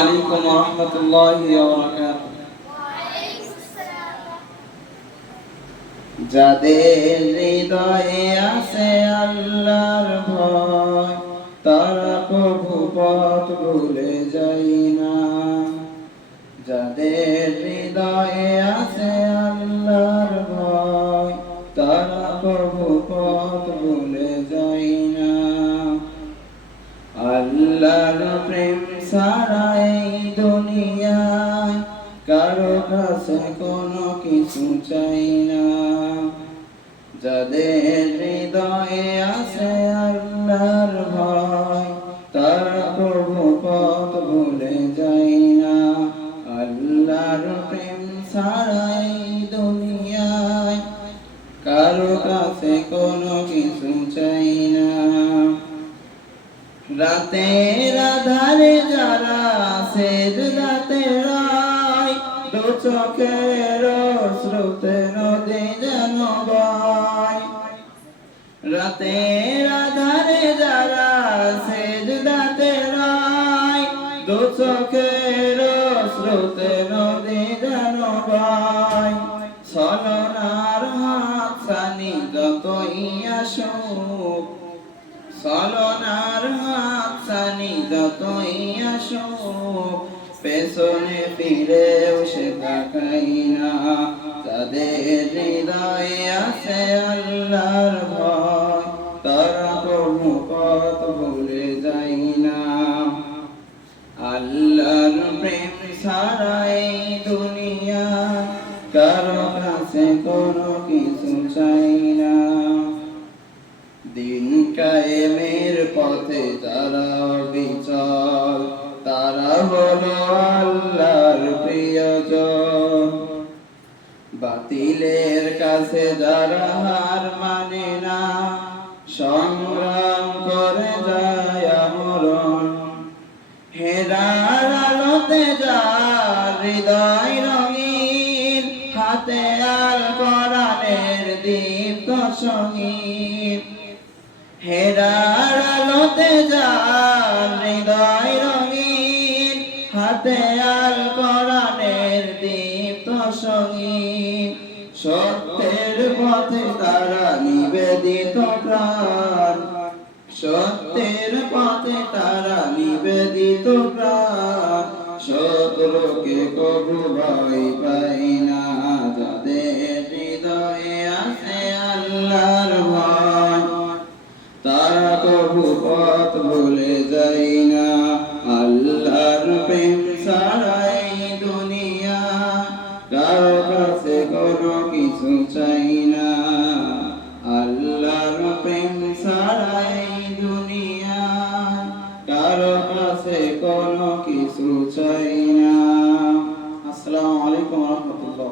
আলাইকুম ওয়া রাহমাতুল্লাহি ওয়া বারাকাতুহু। যাদের হৃদয়ে আছে আল্লাহর ভয়, তারা কভু পথ ভুলে যায় না। যাদের হৃদয়ে আছে আল্লাহর ভয়, তারা কভু পথ ভুলে যায় না। আল্লাহর প্রেম ছাড়া এই দুনিয়ায় কারো কাছে কোনো কিছু চাই না। যাদের হৃদয়ে আছে আল্লাহর ভয়, তারা কভু পথ ভুলে যায় না। আল্লাহর প্রেম ছাড়া এই দুনিয়ায় কারো কাছে কোনো কিছু চাই না। রাতের আধারে যারা সেজদাতে রয়, দু চোখের স্রোতে নদী যেন বয়। রাতের আধারে যারা সেজদাতে রয়, দু চোখের স্রোতে নদী যেন বয়। ছলনার হাতছানি যতই আসুক, ছলনার হাতছানি যতই আসুক, পেছনে ফিরেও সে তাকাই না। যাদের হৃদয়ে আছে আল্লাহর ভয়, তারা কভু পথ ভুলে যায় না। আল্লাহর প্রেম ছাড়া এই দুনিয়া কারো কাছে কোনো কিছু চাই না। দিন কায়েমের পথে যারা অবিচল, তারা হলো আল্লাহর প্রিয়জন। বাতিলের কাছে যারা হার মানে না, সংগ্রাম করে যায় আমরণ। হেরার আলোতে যার হৃদয় রঙিন, হাতে আল কোরআনের দীপ্ত সঙ্গীত। হেরার আলোতে যার হৃদয় রঙিন, হাতে আল কোরআনের দীপ্ত সঙ্গীত। সত্যের পথে তারা নিবেদিত প্রাণ, সত্যের পথে তারা নিবেদিত প্রাণ। শত্রুকে কভু ভয় পায় না। যাদের হৃদয়ে আছে আল্লাহর ভয়, তারা কভু পথ ভুলে যায় না। আল্লাহর প্রেম ছাড়া এই দুনিয়া কারো কাছে কোনো কিছু চাই না। আল্লাহর প্রেম ছাড়া এই দুনিয়া কারো কাছে কোনো কিছু চাই না। আসসালামু আলাইকুম ওয়া রাহমাতুল্লাহ।